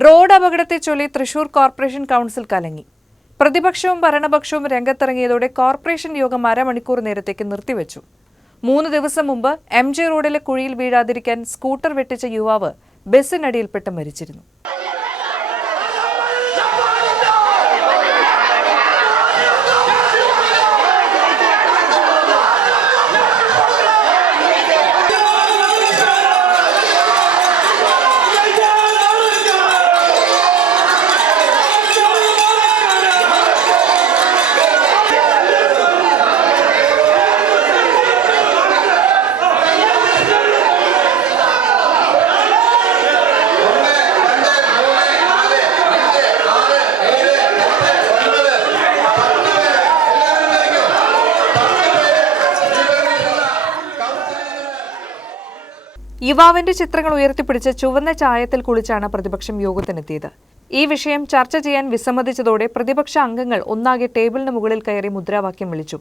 Road അപകടത്തെ ചൊല്ലി Thrissur corporation council കലങ്ങി. പ്രതിപക്ഷവും ഭരണപക്ഷവും രംഗത്തിറങ്ങിയതോടെ കോർപ്പറേഷൻ യോഗം അരമണിക്കൂർ നേരത്തേക്ക് നിർത്തിവെച്ചു. 3 ദിവസം മുമ്പ് MG റോഡിലെ കുഴിയിൽ വീഴാതിരിക്കാൻ സ്കൂട്ടർ വെട്ടിച്ച യുവാവ് ബസിനടിയിൽപ്പെട്ട് മരിച്ചിരുന്നു. യുവാവിന്റെ ചിത്രങ്ങൾ ഉയർത്തിപ്പിടിച്ച് ചുവന്ന ചായത്തിൽ കുളിച്ചാണ് പ്രതിപക്ഷം യോഗത്തിനെത്തിയത്. ഈ വിഷയം ചർച്ച ചെയ്യാൻ വിസമ്മതിച്ചതോടെ പ്രതിപക്ഷ അംഗങ്ങൾ ഒന്നാകെ ടേബിളിന് മുകളിൽ കയറി മുദ്രാവാക്യം വിളിച്ചു.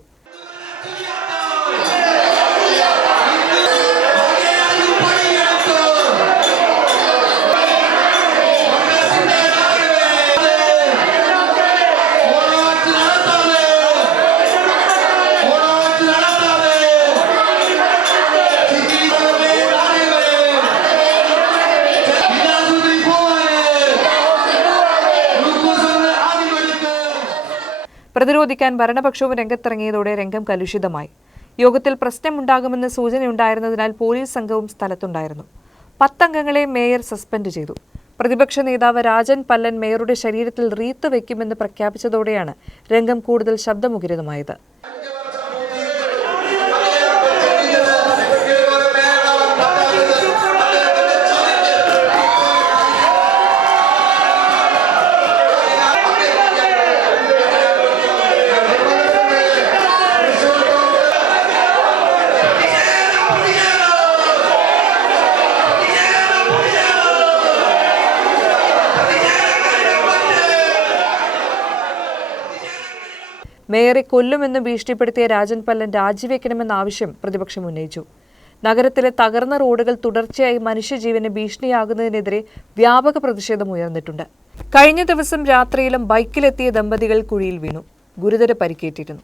പ്രതിരോധിക്കാൻ ഭരണപക്ഷവും രംഗത്തിറങ്ങിയതോടെ രംഗം കലുഷിതമായി. യോഗത്തിൽ പ്രശ്നമുണ്ടാകുമെന്ന് സൂചനയുണ്ടായിരുന്നതിനാൽ പോലീസ് സംഘവും സ്ഥലത്തുണ്ടായിരുന്നു. 10 അംഗങ്ങളെ മേയർ സസ്പെൻഡ് ചെയ്തു. പ്രതിപക്ഷ നേതാവ് രാജൻ പല്ലൻ മേയറുടെ ശരീരത്തിൽ റീത്ത് വയ്ക്കുമെന്ന് പ്രഖ്യാപിച്ചതോടെയാണ് രംഗം കൂടുതൽ ശബ്ദമുഖരിതമായത്. മേയറെ കൊല്ലുമെന്ന് ഭീഷണിപ്പെടുത്തിയ രാജൻ പല്ലൻ രാജിവെക്കണമെന്ന ആവശ്യം പ്രതിപക്ഷം ഉന്നയിച്ചു. നഗരത്തിലെ തകർന്ന റോഡുകൾ തുടർച്ചയായി മനുഷ്യജീവന് ഭീഷണിയാകുന്നതിനെതിരെ വ്യാപക പ്രതിഷേധം ഉയർന്നിട്ടുണ്ട്. കഴിഞ്ഞ ദിവസം രാത്രിയിലും ബൈക്കിലെത്തിയ ദമ്പതികൾ കുഴിയിൽ വീണു. ഗുരുതര പരിക്കേറ്റിരുന്നു.